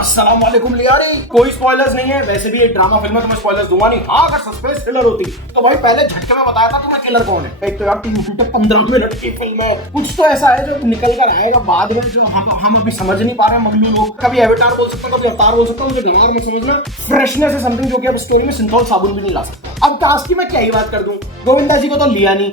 अस्सलाम वालेकुम लियारी। कोई स्पॉयलर्स नहीं है, वैसे भी एक ड्रामा फिल्म है तो मैं स्पॉयलर्स दूंगा नहीं। हाँ, अगर सस्पेंस थ्रिलर होती तो भाई पहले झटके में बताया था तुम्हें किलर कौन है। एक तो यार 3 घंटे 15 मिनट की फिल्म है, कुछ तो ऐसा है जो निकल कर आएगा बाद में जो हम अभी समझ नहीं पा रहे हैं मगलू लोग। कभी एवेटार बोल सकते हैं, कभी अवतार बोल सकता हूँ, मुझे गंवार मत समझना। फ्रेशनेस है समथिंग जो कि अब स्टोरी में सिंथॉल साबुन भी नहीं ला सकता। अब कास्ट की मैं क्या ही बात कर दूं, गोविंदा जी को तो लिया नहीं।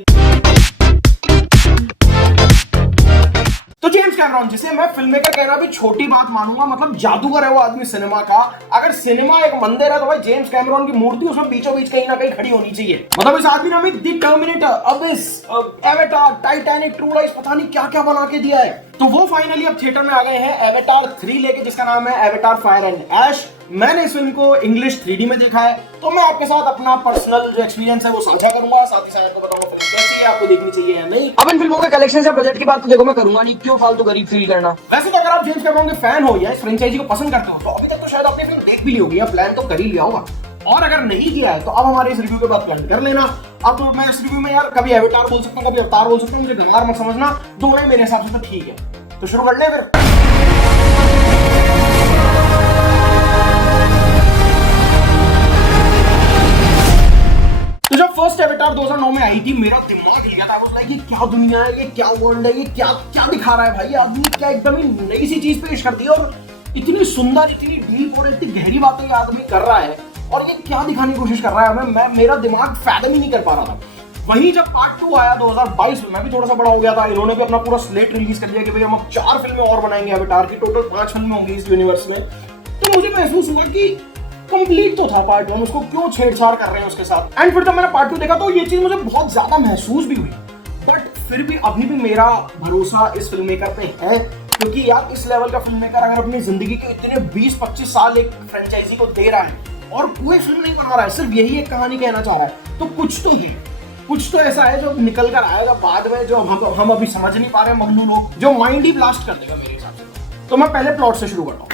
तो जेम्स कैमरॉन, जिसे मैं फिल्म मेकर कहना भी छोटी बात मानूंगा, मतलब जादूगर है वो आदमी सिनेमा का। अगर सिनेमा एक मंदिर है तो भाई जेम्स कैमरॉन की मूर्ति उसमें बीचों बीच कहीं ना कहीं खड़ी होनी चाहिए। मतलब इस आदमी ने हमें the Terminator, Abyss, Avatar, Titanic, True Lies, पता नहीं क्या क्या बना के दिया है। तो वो फाइनली अब थिएटर में आ गए हैं एवेटार 3 लेके, जिसका नाम है एवेटार फायर एंड ऐश। मैंने इस फिल्म को इंग्लिश 3D में देखा है, तो मैं आपके साथ अपना पर्सनल जो एक्सपीरियंस है वो साझा करूंगा। साथ ही साथ आपको बताऊंगा फिल्म कैसी है, आपको देखनी चाहिए या नहीं। अब इन फिल्मों के कलेक्शन से बजट की बात तो देखो मैं करूंगा नहीं, क्यों फालतू गरीब फील करना। वैसे तो अगर आप जेम्स कैमरॉन के फैन हो या इस फ्रेंचाइजी को पसंद करते हो तो अभी तक तो शायद आपने फिल्म देख भी ली होगी या प्लान तो कर ही लिया होगा। और अगर नहीं किया है तो अब हमारे इस रिव्यू के बाद प्लान कर लेना। अब तो मैं इस रिव्यू में यार कभी एवेटार बोल सकता हूँ, कभी अवतार बोल सकता हूँ, मुझे गंवार मत समझना। दोनों ही मेरे हिसाब से तो ठीक है। तो शुरू कर लें फिर। तो जब फर्स्ट एवेटार 2009 में आई थी, मेरा दिमाग हिल गया था। I was like, ये क्या दुनिया है, ये क्या वर्ल्ड है, ये क्या क्या दिखा रहा है भाई। आदमी क्या एकदम ही नई सी चीज पेश कर दी और इतनी सुंदर, इतनी डीप और इतनी गहरी बातें ये आदमी कर रहा है। और ये क्या दिखाने की कोशिश कर रहा है मैं मेरा दिमाग फैथम ही नहीं कर पा रहा था। वहीं जब पार्ट 2 आया 2022 में, मैं भी थोड़ा सा बड़ा हो गया था। इन्होंने भी अपना पूरा स्लेट रिलीज कर दिया कि भाई हम अब 4 फिल्में और बनाएंगे एवेटार की। टोटल 5 फिल्में होंगी इस यूनिवर्स में। तो मुझे महसूस हुआ कि कंप्लीट तो था पार्ट 1, उसको क्यों छेड़छाड़ कर रहे हैं उसके साथ। एंड फिर जब मैंने पार्ट 2 देखा तो ये चीज मुझे बहुत ज्यादा महसूस भी हुई। बट फिर भी अभी भी मेरा भरोसा इस फिल्म मेकर पे है, क्योंकि यार इस लेवल का फिल्म मेकर अगर अपनी जिंदगी के इतने 20-25 साल एक फ्रेंचाइजी को दे रहा है और कोई फिल्म नहीं बना रहा है, सिर्फ यही एक कहानी कहना चाह रहा है, तो कुछ तो ही कुछ तो ऐसा है जो निकल कर आएगा बाद में, जो हम अभी समझ नहीं पा रहे हैं मगनू लोग, जो माइंड ही ब्लास्ट कर देगा मेरे हिसाब से। तो मैं पहले प्लॉट से शुरू करता हूँ।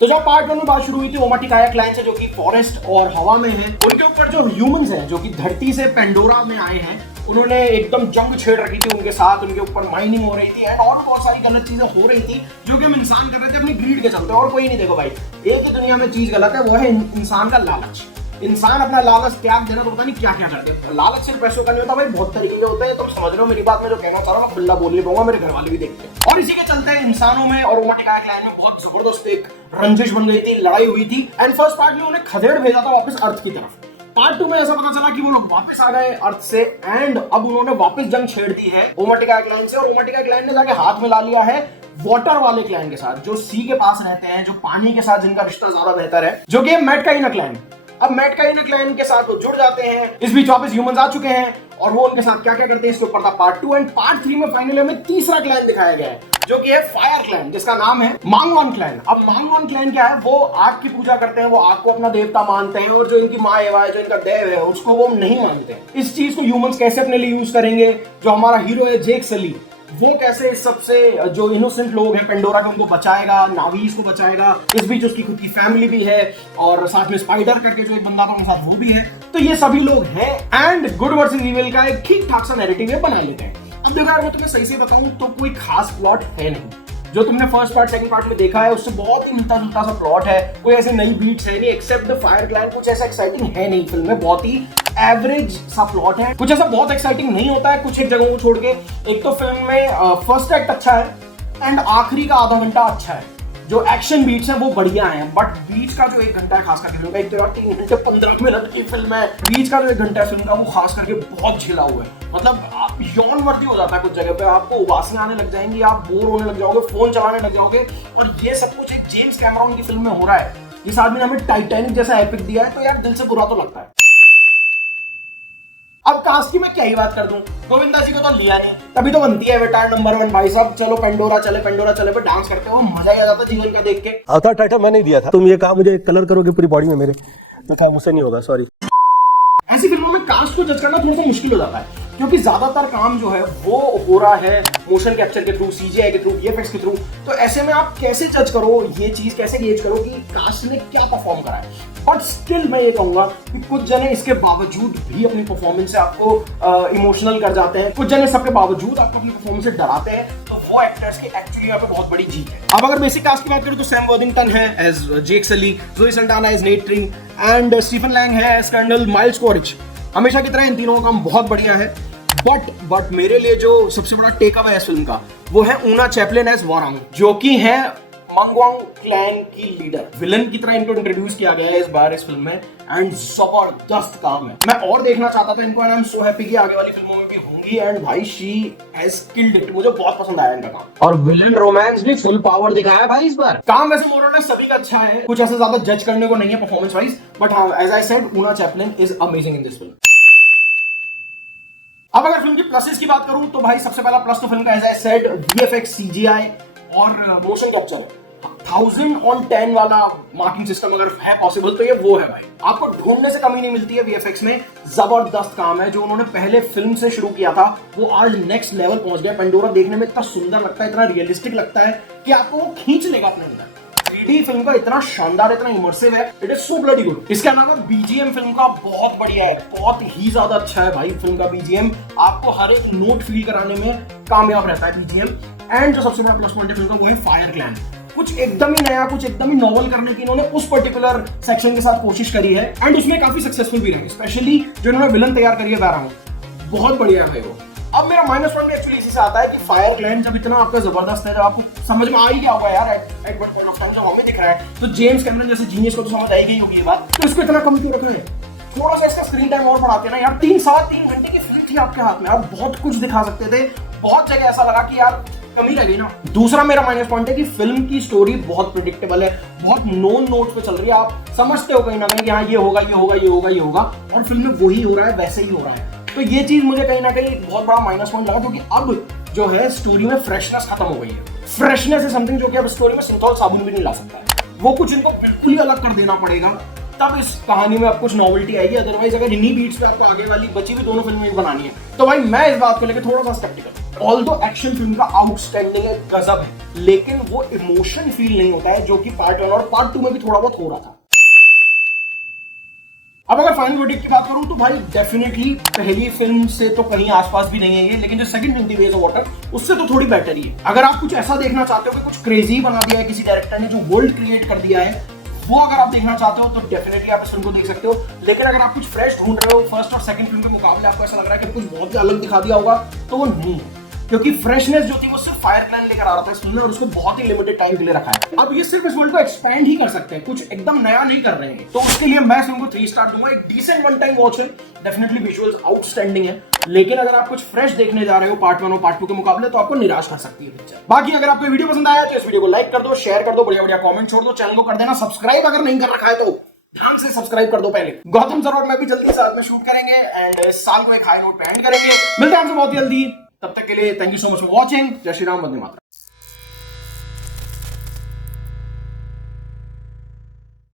तो जब पार्ट 1 में बात शुरू हुई थी ओमाटिकाया क्लैन से, जो कि फॉरेस्ट और हवा में है, उनके ऊपर जो ह्यूमंस हैं जो कि धरती से पेंडोरा में आए हैं, उन्होंने एकदम जंग छेड़ रखी थी उनके साथ। उनके ऊपर माइनिंग हो रही थी और बहुत सारी गलत चीजें हो रही थी जो कि हम इंसान कर रहे थे अपनी ग्रीड के चलते। और कोई नहीं, देखो भाई, एक ही दुनिया में चीज गलत है, वो है इंसान का लालच। इंसान अपना लालच त्याग देना तो पता नहीं क्या क्या करते हैं। लालच सिर्फ पैसों का नहीं होता भाई, बहुत तरीके के होते हैं। तुम समझ रहे हो मेरी बात, में जो कहना चाह रहा हूँ मैं खुला बोल नहीं पाऊंगा, मेरे घर वाले भी देखते हैं। और इसी के चलते इंसानों में और ओमाटिकाया क्लैन में बहुत जबरदस्त एक रंजिश बन गई थी, लड़ाई हुई थी। एंड फर्स्ट पार्ट में उन्हें खदेड़ भेजा था वापस अर्थ की तरफ। पार्ट 2 में ऐसा पता चला कि वो लोग वापस आ गए अर्थ से एंड अब उन्होंने वापस जंग छेड़ दी है ओमाटिकाया क्लैन से। और ओमाटिकाया क्लैन ने जाके हाथ मिला लिया है वाटर वाले क्लैन के साथ, जो सी के पास रहते हैं, जो पानी के साथ जिनका रिश्ता ज्यादा बेहतर है, जो कि मैटकाइना क्लैन। अब मैटकाइना क्लैन के साथ वो जुड़ जाते हैं। इस बीच वापस ह्यूमंस आ चुके हैं और वो उनके साथ क्या क्या करते हैं इसके ऊपर था पार्ट 2। एंड पार्ट 3 में फाइनली हमें तीसरा क्लैन दिखाया गया है, जो कि है फायर क्लैन, जिसका नाम है मांगवान क्लैन। अब मांगवान क्लैन क्या है, वो आग की पूजा करते हैं, वो आग को अपना देवता मानते हैं और जो इनकी माँ एवा है, जो इनका देव है, उसको वो नहीं मानते। इस चीज को ह्यूमंस कैसे अपने लिए यूज करेंगे, जो हमारा हीरो है जेक सली, वो कैसे इस सबसे जो इनोसेंट लोग हैं पेंडोरा के उनको बचाएगा, नावीस को बचाएगा। इस बीच उसकी खुद की फैमिली भी है और साथ में स्पाइडर करके जो एक बंदा था उनके साथ वो भी है। तो ये सभी लोग हैं एंड गुड वर्सेस इविल का एक ठीक ठाक सा नैरेटिव ये बना लेते हैं। अब देखो यार, मैं तुम्हें सही से बताऊं तो कोई खास प्लॉट है नहीं। जो तुमने फर्स्ट पार्ट सेकंड पार्ट में देखा है उससे बहुत ही मिलता जुलता सा प्लॉट है। कोई ऐसे नई बीट्स है नहीं, एक्सेप्ट द फायर क्लैन कुछ ऐसा एक्साइटिंग है नहीं फिल्म में। बहुत ही एवरेज सा प्लॉट है, कुछ ऐसा बहुत एक्साइटिंग नहीं होता है कुछ एक जगहों को छोड़ के। एक तो फिल्म में फर्स्ट एक्ट अच्छा है एंड आखिरी का आधा घंटा अच्छा है। जो एक्शन बीट्स हैं वो बढ़िया हैं, बट बीच का जो 1 घंटा है खास करके फिल्म का, एक तो यार 3 घंटे 15 मिनट की फिल्म है, बीच का जो 1 घंटा है फिल्म का वो खास करके बहुत झिला हुआ है। मतलब आप यौन वर्दी हो जाता है कुछ जगह पे, आपको उबासने आने लग जाएंगी, आप बोर होने लग जाओगे, फोन चलाने लग जाओगे। और ये सब कुछ एक जेम्स कैमरॉन की फिल्म में हो रहा है। इस आदमी ने हमें टाइटैनिक जैसा एपिक दिया है, तो यार दिल से बुरा तो लगता है। अब कास्ट की मैं क्या ही बात कर दूं, गोविंदा जी को तो लिया नहीं, तभी तो बनती है एवेटार नंबर 1 भाई साहब। चलो पेंडोरा चले पे डांस करते हो, मजा ही आ जाता जीवन का देख के। अवतार टाइटल मैंने ही दिया था, तुम ये कहा मुझे कलर करोगे पूरी बॉडी में मेरे, तो था मुझसे नहीं होगा, सॉरी। ऐसी फिल्मों में कास्ट को जज करना थोड़ा सा मुश्किल हो जाता है, क्योंकि ज्यादातर काम जो है वो हो रहा है मोशन कैप्चर के थ्रू, सीजीआई के थ्रू, वीएफएक्स के थ्रू। तो ऐसे में आप कैसे जज करो ये चीज, कैसे गेज करो कि कास्ट ने क्या परफॉर्म करा है। बट स्टिल मैं ये कहूंगा कि कुछ जने इसके बावजूद भी अपनी परफॉर्मेंस से आपको इमोशनल कर जाते हैं, कुछ जने सबके बावजूद आपको अपनी परफॉर्मेंस से डराते हैं, तो वो एक्टर्स की एक्चुअली यहाँ पे बहुत बड़ी जीत है। अब अगर बेसिक कास्ट की बात करूं तो सैम वर्थिंगटन है as Jake Sully, Zoe Saldana as Neytiri and Stephen Lang है एज कर्नल माइल्स क्वारिच। हमेशा की तरह इन तीनों का काम बहुत बढ़िया है, बट मेरे लिए जो सबसे बड़ा टेक अवे है इस फिल्म का वो है ऊना चैपलिन एज वारांग, जो कि है मंगवांग क्लैन की लीडर। विलन की तरह इनको इंट्रोड्यूस किया गया है इस बार इस फिल्म में एंड जबरदस्त काम है। मैं और देखना चाहता था इनको and I am so happy कि आगे वाली फिल्मों में भी होंगी एंड भाई शी हैज किल्ड इट। मुझे बहुत पसंद आया इनका काम और विलन रोमांस भी फुल पावर दिखाया भाई इस बार। काम वैसे मोर और लेस सभी का अच्छा है, कुछ ऐसा ज्यादा जज करने को नहीं है परफॉर्मेंस वाइज, बट हाँ as I said Oona Chaplin is amazing in this film. अब अगर फिल्म की प्लसेस की बात करूं तो भाई सबसे पहला प्लस तो फिल्म का as I said VFX, CGI और मोशन कैप्चर है। 1000/10 वाला मार्किंग सिस्टम अगर है पॉसिबल तो ये वो है भाई, आपको ढूंढने से कमी नहीं मिलती है वीएफएक्स में। जबरदस्त काम है जो उन्होंने पहले फिल्म से शुरू किया था वो आज नेक्स्ट लेवल पहुंच गया। पेंडोरा देखने में इतना सुंदर लगता है, इतना रियलिस्टिक लगता है कि आपको वो खींच लेगा अपने अंदर। 3D फिल्म का इतना शानदार, इतना इमर्सिव है, it is so bloody good. इसके अलावा बीजीएम फिल्म का बहुत बढ़िया है, बहुत ही ज्यादा अच्छा है भाई। फिल्म का बीजीएम आपको हर एक नोट फील कराने में कामयाब रहता है बीजीएम। एंड जो सबसे बड़ा प्लस पॉइंट है फिल्म का वो है फायर क्लैन। कुछ एकदम ही नया, कुछ एकदम ही नॉवल करने की इन्होंने उस पर्टिकुलर सेक्शन के साथ कोशिश करी है एंड उसमें काफी सक्सेसफुल भी रहे, स्पेशली जो इन्होंने विलन तैयार करी है वारांग, बहुत बढ़िया है भाई वो। अब मेरा माइनस पॉइंट एक्चुअली इसी से आता है कि फायर क्लैन जब इतना आपका जबरदस्त है, जब आपको समझ में आ ही गया होगा यार at one point of time जब हमें दिख रहा है तो जेम्स कैमरन जैसे जीनियस को तो समझ आई गई होगी ये बात, तो इसको इतना कम क्यों रखा है? थोड़ा सा इसका स्क्रीन टाइम और बढ़ाते ना यार। 3 घंटे की फिल्म थी आपके हाथ में, आप बहुत कुछ दिखा सकते थे। बहुत जगह ऐसा लगा कि यार कमी लगी ना। दूसरा मेरा माइनस पॉइंट है कि फिल्म की स्टोरी बहुत प्रेडिक्टेबल है, बहुत नोन नोट पे चल रही है। आप समझते हो कहीं ना कहीं कि हाँ ये होगा ये होगा ये होगा ये होगा, और फिल्म में वही हो रहा है, वैसे ही हो रहा है। तो ये चीज मुझे कहीं ना कहीं बहुत बड़ा माइनस पॉइंट लगा, क्योंकि अब जो है स्टोरी में फ्रेशनेस खत्म हो गई है। फ्रेशनेस है समथिंग जो कि अब स्टोरी में सिंथॉल साबुन भी नहीं ला सकता है। वो कुछ इनको बिल्कुल ही अलग कर देना पड़ेगा, तब इस कहानी में आपको कुछ नॉवेल्टी आएगी। अदरवाइज अगर इन्हीं बीट्स पे आपको आगे वाली बची हुई दोनों फिल्में बनानी है तो भाई मैं इस बात को लेकर थोड़ा सा स्केप्टिकल। ऑल्दो एक्शन फिल्म का आउटस्टैंडिंग है, गजब है, लेकिन वो इमोशन फील नहीं होता है जो कि पार्ट 1 और पार्ट 2 में भी थोड़ा बहुत हो रहा था। अब अगर फाइनल वर्डिक्ट की बात करूं तो भाई डेफिनेटली पहली फिल्म से तो कहीं आसपास भी नहीं है ये, लेकिन जो सेकंड 20 डेज ऑफ वाटर उससे तो थोड़ी बेटर ही है। अगर आप कुछ ऐसा देखना चाहते हो कि कुछ क्रेजी बना दिया है किसी डायरेक्टर ने, जो वर्ल्ड क्रिएट कर दिया है, वो अगर आप देखना चाहते हो तो डेफिनेटली आप इस फिल्म को देख सकते हो। लेकिन अगर आप कुछ फ्रेश ढूंढ रहे हो, फर्स्ट और सेकंड फिल्म के मुकाबले आपको ऐसा लग रहा है कि कुछ बहुत ही अलग दिखा दिया होगा, तो वो नहीं है, क्योंकि फ्रेशनेस जो थी वो सिर्फ फायर क्लैन लेकर आ रहा था इस फिल्म में, और उसको बहुत ही लिमिटेड टाइम के लिए रखा है। अब ये सिर्फ इस वर्ल्ड को एक्सपेंड ही कर सकते हैं, कुछ एकदम नया नहीं कर रहे हैं। तो उसके लिए मैं इनको 3 स्टार दूंगा। एक डिसेंट वन टाइम वॉच है, डेफिनेटली विजुअल्स आउटस्टैंडिंग है, लेकिन अगर आप कुछ फ्रेश देखने जा रहे हो पार्ट 1 और पार्ट 2 के मुकाबले तो आपको निराश कर सकती है पिक्चर। बाकी अगर आपको वीडियो पसंद आया तो इस वीडियो को लाइक कर दो, शेयर कर दो, बढ़िया बढ़िया कमेंट छोड़ दो, चैनल को कर देना सब्सक्राइब अगर नहीं कर रखा है तो ध्यान से सब्सक्राइब कर दो पहले। गौतम सर और मैं भी जल्दी साथ में शूट करेंगे एंड इस साल को एक हाई नोट पे एंड करेंगे। मिलते हैं आपसे बहुत जल्दी, तब तक के लिए thank you so much for watching. जय श्री राम, वंदे मातरम।